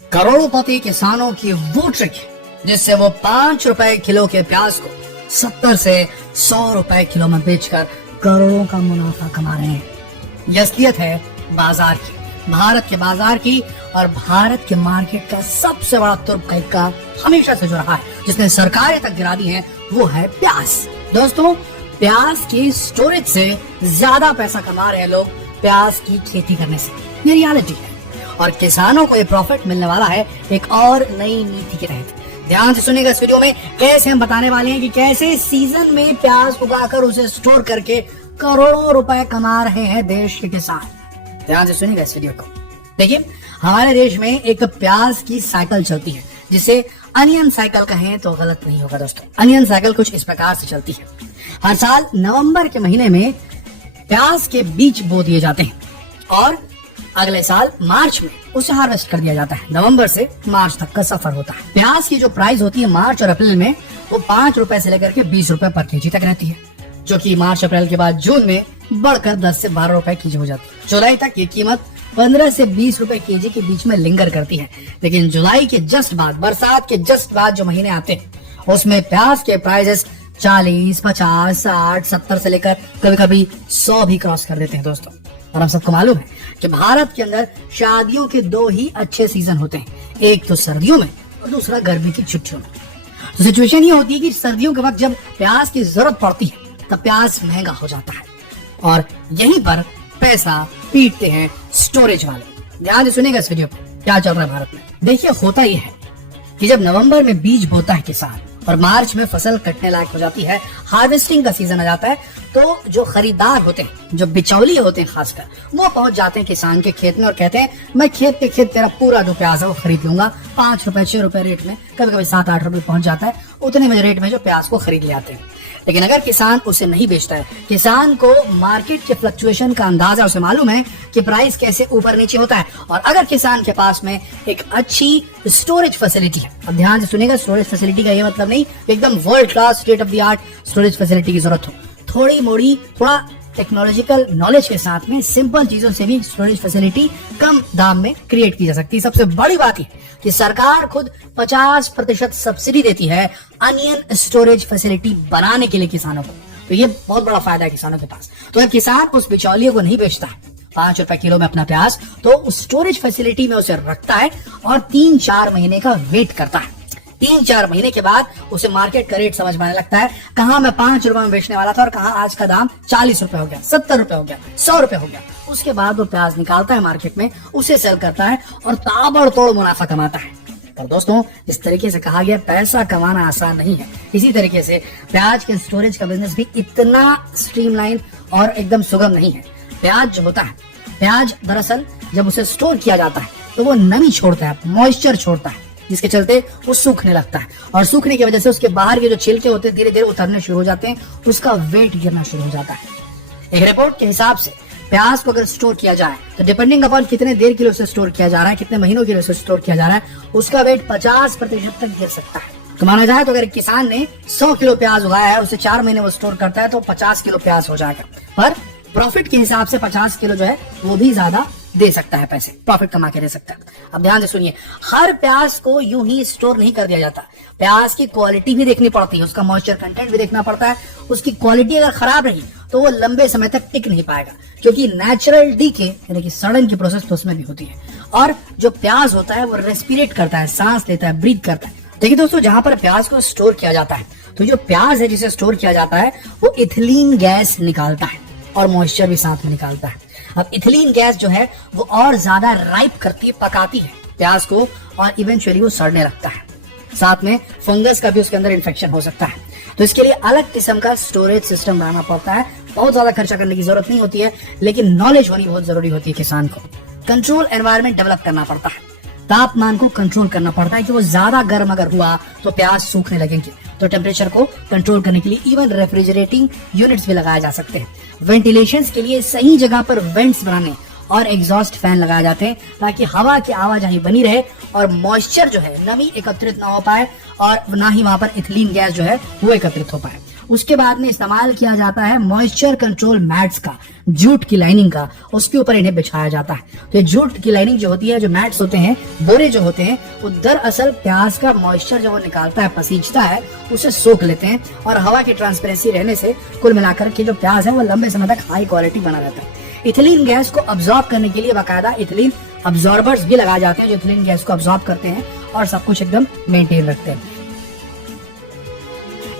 करोड़पति किसानों की वो ट्रिक जिससे वो 5 रुपए किलो के प्याज को 70 से 100 रुपए किलो में बेचकर करोड़ों का मुनाफा कमा रहे हैं। ये असलियत है बाजार की, भारत के बाजार की, और भारत के मार्केट का सबसे बड़ा तुर्क हमेशा से जो रहा है, जिसने सरकारें तक गिरा दी है, वो है प्याज। दोस्तों, प्याज की स्टोरेज से ज्यादा पैसा कमा रहे हैं लोग प्याज की खेती करने से। ये रियलिटी है और किसानों को ये प्रॉफिट मिलने वाला है एक और नई नीति के तहत। ध्यान से सुनिएगा इस वीडियो में, कैसे हम बताने वाले हैं कि कैसे सीजन में प्याज उगाकर उसे स्टोर करके करोड़ों रुपए कमा रहे हैं देश के किसान। ध्यान से सुनिएगा इस वीडियो को। देखिए, हमारे देश में एक प्याज की साइकिल चलती है, जिसे अनियन साइकिल कहें तो गलत नहीं होगा दोस्तों। अनियन साइकिल कुछ इस प्रकार से चलती है। हर साल नवंबर के महीने में प्याज के बीज बो दिए जाते हैं और अगले साल मार्च में उसे हार्वेस्ट कर दिया जाता है। नवंबर से मार्च तक का सफर होता है। प्याज की जो प्राइस होती है मार्च और अप्रैल में, वो 5 रुपए से लेकर के 20 रुपए पर केजी तक रहती है, जो कि मार्च अप्रैल के बाद जून में बढ़कर 10 से 12 रुपए केजी हो जाती है। जुलाई तक ये कीमत 15 से 20 रुपए केजी के बीच में लिंगर करती है। लेकिन जुलाई के जस्ट बाद, बरसात के जस्ट बाद जो महीने आते हैं, उसमें प्याज के प्राइसेस 40, 50, 60, 70 से लेकर कभी कभी 100 भी क्रॉस कर देते हैं दोस्तों। और हम सबको मालूम है कि भारत के अंदर शादियों के 2 ही अच्छे सीजन होते हैं, एक तो सर्दियों में और दूसरा गर्मी की छुट्टियों में। तो सिचुएशन ये होती है कि सर्दियों के वक्त जब प्याज की जरूरत पड़ती है तब प्याज महंगा हो जाता है और यहीं पर पैसा पीटते हैं स्टोरेज वाले। ध्यान से सुनिएगा इस वीडियो को, क्या चल रहा है भारत में। देखिए, होता यह है कि जब नवंबर में बीज बोता है किसान और मार्च में फसल कटने लायक हो जाती है, हार्वेस्टिंग का सीजन आ जाता है, तो जो खरीदार होते हैं, जो बिचौलिए होते हैं खासकर, वो पहुंच जाते हैं किसान के खेत में और कहते हैं, मैं खेत पे खेत तेरा पूरा जो प्याज है वो खरीद लूंगा 5 रुपए 6 रुपए रेट में, कभी कभी 7-8 रुपए पहुंच जाता है, उतने में रेट में जो प्याज को खरीद ले आते हैं। लेकिन अगर किसान उसे नहीं बेचता है, किसान को मार्केट के फ्लक्चुएशन का अंदाजा, उसे मालूम है कि प्राइस कैसे ऊपर नीचे होता है, और अगर किसान के पास में एक अच्छी स्टोरेज फैसिलिटी है, अब ध्यान से सुनिएगा, स्टोरेज फैसिलिटी का ये मतलब नहीं एकदम world class state of the art storage facility की जरूरत हो, थोड़ी मोड़ी थोड़ा टेक्नोलॉजिकल नॉलेज के साथ में सिंपल चीजों से भी स्टोरेज फैसिलिटी कम दाम में क्रिएट की जा सकती है। सबसे बड़ी बात है कि सरकार खुद 50% सब्सिडी देती है अनियन स्टोरेज फैसिलिटी बनाने के लिए किसानों को। तो ये बहुत बड़ा फायदा है किसानों के पास। तो अगर किसान उस बिचौलिए को नहीं बेचता है 5 रुपए किलो में अपना प्याज, तो स्टोरेज फैसिलिटी में उसे रखता है और 3-4 महीने का वेट करता है। 3-4 महीने के बाद उसे मार्केट का रेट समझ में आने लगता है, कहाँ मैं 5 रुपए में बेचने वाला था और कहाँ आज का दाम 40 रुपए हो गया, 70 रुपए हो गया, 100 रुपए हो गया। उसके बाद वो प्याज निकालता है मार्केट में, उसे सेल करता है और ताबड़तोड़ मुनाफा कमाता है। और दोस्तों, इस तरीके से कहा गया पैसा कमाना आसान नहीं है। इसी तरीके से प्याज के स्टोरेज का बिजनेस भी इतना स्ट्रीमलाइन और एकदम सुगम नहीं है। प्याज जो होता है, प्याज दरअसल जब उसे स्टोर किया जाता है तो वो नमी छोड़ता है, मॉइस्चर छोड़ता है, जिसके चलते वो सूखने लगता है और सूखने की वजह से उसके बाहर के जो छिलके होते हैं धीरे धीरे उतरने शुरू हो जाते हैं, उसका वेट गिरना शुरू हो जाता है। एक रिपोर्ट के हिसाब से प्याज को अगर स्टोर किया जाए तो डिपेंडिंग अपॉन कितने देर के लिए उसे स्टोर किया जा रहा है, कितने महीनों के लिए उसे स्टोर किया जा रहा है, उसका वेट 50% तक गिर सकता है। तो माना जाए तो अगर किसान ने 100 किलो प्याज उगाया है, उसे 4 महीने वो स्टोर करता है तो 50 किलो प्याज हो जाएगा। पर प्रॉफिट के हिसाब से 50 किलो जो है वो भी ज्यादा दे सकता है, पैसे प्रॉफिट कमा के दे सकता है। अब ध्यान से सुनिए, हर प्याज को यूं ही स्टोर नहीं कर दिया जाता। प्याज की क्वालिटी भी देखनी पड़ती है, उसका मॉइस्चर कंटेंट भी देखना पड़ता है। उसकी क्वालिटी अगर खराब रही तो वो लंबे समय तक टिक नहीं पाएगा, क्योंकि नेचुरल डीके यानी कि सड़न की प्रोसेस तो उसमें भी होती है। और जो प्याज होता है वो रेस्पिरेट करता है, सांस लेता है, ब्रीथ करता है। देखिए दोस्तों, जहां पर प्याज को स्टोर किया जाता है तो जो प्याज है जिसे स्टोर किया जाता है वो इथिलीन गैस निकालता है और मॉइस्चर भी साथ में निकालता है। अब इथिलीन गैस जो है वो और ज्यादा राइप करती है, पकाती है प्याज को और इवेंचुअली वो सड़ने लगता है। साथ में फंगस का भी उसके अंदर इन्फेक्शन हो सकता है। तो इसके लिए अलग किस्म का स्टोरेज सिस्टम बनाना पड़ता है। बहुत ज्यादा खर्चा करने की जरूरत नहीं होती है, लेकिन नॉलेज होनी बहुत जरूरी होती है किसान को। कंट्रोल एनवायरनमेंट डेवलप करना पड़ता है, तापमान को कंट्रोल करना पड़ता है कि वो ज्यादा गर्म अगर हुआ तो प्याज सूखने लगेंगे। तो टेम्परेचर को कंट्रोल करने के लिए इवन रेफ्रिजरेटिंग यूनिट्स भी लगाए जा सकते हैं। वेंटिलेशन के लिए सही जगह पर वेंट्स बनाने और एग्जॉस्ट फैन लगाए जाते हैं ताकि हवा की आवाजाही बनी रहे और मॉइस्चर जो है, नमी एकत्रित ना हो पाए और ना ही वहां पर इथिलीन गैस जो है वो एकत्रित हो पाए। उसके बाद में इस्तेमाल किया जाता है मॉइस्चर कंट्रोल मैट्स का, जूट की लाइनिंग का, उसके ऊपर इन्हें बिछाया जाता है। तो ये जूट की लाइनिंग जो होती है, जो मैट्स होते हैं, बोरे जो होते हैं, वो दरअसल प्याज का मॉइस्चर जब वो निकालता है, पसीजता है, उसे सोख लेते हैं और हवा की ट्रांसपेरेंसी रहने से कुल मिलाकर के जो प्याज है वो लंबे समय तक हाई क्वालिटी बना रहता है। इथिलीन गैस को अब्सॉर्ब करने के लिए बाकायदा इथिलीन अब्सॉर्बर्स भी लगाए जाते हैं जो इथिलीन गैस को अब्सॉर्ब करते हैं और सब कुछ एकदम मेंटेन रखते हैं।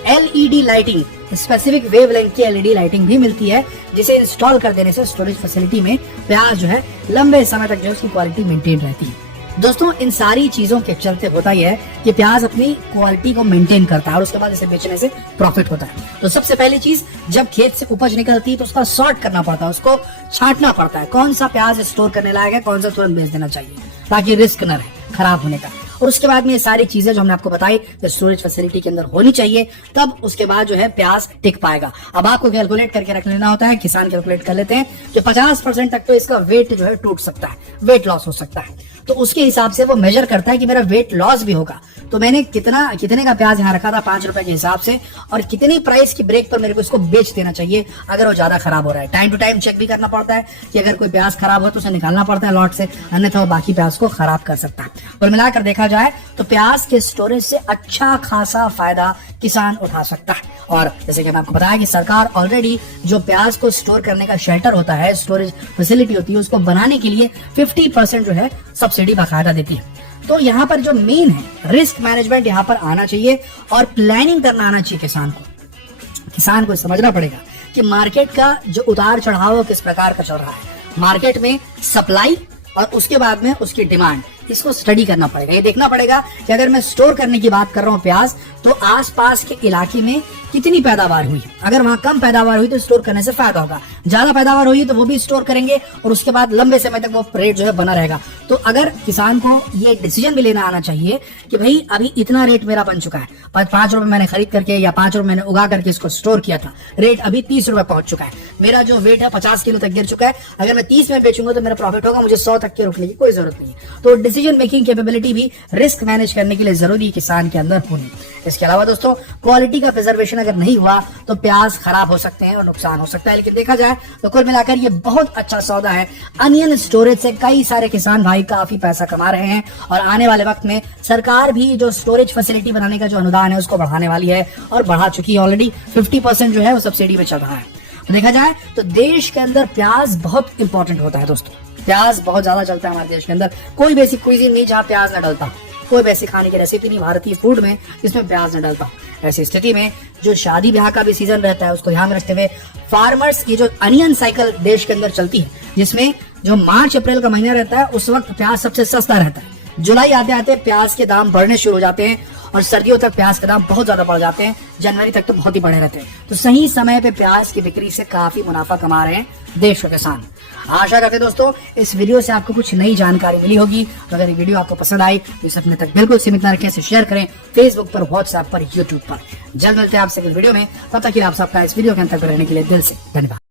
एलईडी लाइटिंग, स्पेसिफिक वेवलेंथ की एलईडी लाइटिंग भी मिलती है, जिसे इंस्टॉल कर देने से स्टोरेज फैसिलिटी में प्याज जो है लंबे समय तक जो उसकी क्वालिटी मेंटेन रहती है। दोस्तों, इन सारी चीजों के चलते होता ही है कि प्याज अपनी क्वालिटी को मेंटेन करता है और उसके बाद इसे बेचने से प्रॉफिट होता है। तो सबसे पहली चीज, जब खेत से उपज निकलती है तो उसका सॉर्ट करना पड़ता है, उसको छांटना पड़ता है, कौन सा प्याज स्टोर करने लायक है, कौन सा तुरंत बेच देना चाहिए ताकि रिस्क न रहे खराब होने का। और उसके बाद में ये सारी चीजें जो हमने आपको बताई स्टोरेज फैसिलिटी के अंदर होनी चाहिए, तब उसके बाद जो है प्याज टिक पाएगा। अब आपको कैलकुलेट करके रख लेना होता है, किसान कैलकुलेट कर लेते हैं कि 50% तक तो इसका वेट जो है टूट सकता है, वेट लॉस हो सकता है। तो उसके हिसाब से वो मेजर करता है कि मेरा वेट लॉस भी होगा। तो मैंने कितने का प्याज यहाँ रखा था 5 रुपए के हिसाब से, और कितनी प्राइस की ब्रेक पर मेरे को इसको बेच देना चाहिए अगर वो ज्यादा खराब हो रहा है। टाइम टू टाइम चेक भी करना पड़ता है कि अगर कोई प्याज खराब हो तो उसे निकालना पड़ता है लॉट से, अन्यथा वो बाकी प्याज को खराब कर सकता है। और मिलाकर देखा जाए तो प्याज के स्टोरेज से अच्छा खासा फायदा किसान उठा सकता है। और जैसे कि मैंने आपको बताया कि सरकार ऑलरेडी जो प्याज को स्टोर करने का शेल्टर होता है, स्टोरेज फैसिलिटी होती है, उसको बनाने के लिए 50% जो है सब्सिडी बाकायदा देती है। तो यहाँ पर जो मेन है रिस्क मैनेजमेंट यहाँ पर आना चाहिए और प्लानिंग करना आना चाहिए किसान को। किसान को समझना पड़ेगा कि मार्केट का जो उतार चढ़ाव किस प्रकार का चल रहा है, मार्केट में सप्लाई और उसके बाद में उसकी डिमांड, इसको स्टडी करना पड़ेगा। ये देखना पड़ेगा कि अगर मैं स्टोर करने की बात कर रहा हूँ प्याज, तो आसपास के इलाके में कितनी पैदावार हुई। अगर वहां कम पैदावार हुई तो स्टोर करने से फायदा होगा, ज्यादा पैदावार हुई तो वो भी स्टोर करेंगे और उसके बाद लंबे समय तक वो रेट जो है बना रहेगा। तो अगर किसान को ये डिसीजन भी लेना आना चाहिए कि भाई अभी इतना रेट मेरा बन चुका है, 5 रुपए मैंने खरीद करके या 5 रुपए मैंने उगा करके इसको स्टोर किया था, रेट अभी 30 रुपए पहुंच चुका है, मेरा जो वेट है 50 किलो तक गिर चुका है, अगर मैं 30 में बेचूंगा तो मेरा प्रॉफिट होगा, मुझे 100 तक के रोकने की कोई जरूरत नहीं है। तो डिसीजन मेकिंग कैपेबिलिटी भी रिस्क मैनेज करने के लिए जरूरी किसान के अंदर होनी। इसके अलावा दोस्तों, क्वालिटी का प्रिजर्वेशन अगर नहीं हुआ तो प्याज खराब हो सकते हैं और नुकसान हो सकता है। लेकिन देखा जाए तो कुल मिलाकर ये बहुत अच्छा सौदा है। अनियन स्टोरेज से कई सारे किसान भाई काफी पैसा कमा रहे हैं और आने वाले वक्त में सरकार भी जो स्टोरेज फैसिलिटी बनाने का जो अनुदान है उसको बढ़ाने वाली है और बढ़ा चुकी है ऑलरेडी। 50% जो है वो सब्सिडी में चल रहा है। तो देखा जाए तो देश के अंदर प्याज बहुत इंपॉर्टेंट होता है दोस्तों, प्याज बहुत ज्यादा चलता है हमारे देश के अंदर। कोई बेसिक क्विज़ीन नहीं जहाँ प्याज न डलता, कोई वैसी खाने की रेसिपी नहीं भारतीय फूड में जिसमें प्याज न डलता। ऐसी स्थिति में जो शादी ब्याह का भी सीजन रहता है उसको ध्यान में रखते हुए फार्मर्स की जो अनियन साइकिल देश के अंदर चलती है, जिसमें जो मार्च अप्रैल का महीना रहता है उस वक्त प्याज सबसे सस्ता रहता है। जुलाई आते आते प्याज के दाम बढ़ने शुरू हो जाते हैं और सर्दियों तक प्याज के दाम बहुत ज्यादा बढ़ जाते हैं, जनवरी तक तो बहुत ही बढ़े रहते हैं। तो सही समय पे प्याज की बिक्री से काफी मुनाफा कमा रहे हैं देश के किसान। आशा करते दोस्तों इस वीडियो से आपको कुछ नई जानकारी मिली होगी। तो अगर ये वीडियो आपको पसंद आई तो इसे अपने तक बिल्कुल सीमित न रखें, इसे शेयर करें फेसबुक पर, व्हाट्सएप पर, यूट्यूब पर। जल्द मिलते हैं आपसे इस वीडियो में, तब तक आप सबका इस वीडियो के अंत तक रहने के लिए दिल से धन्यवाद।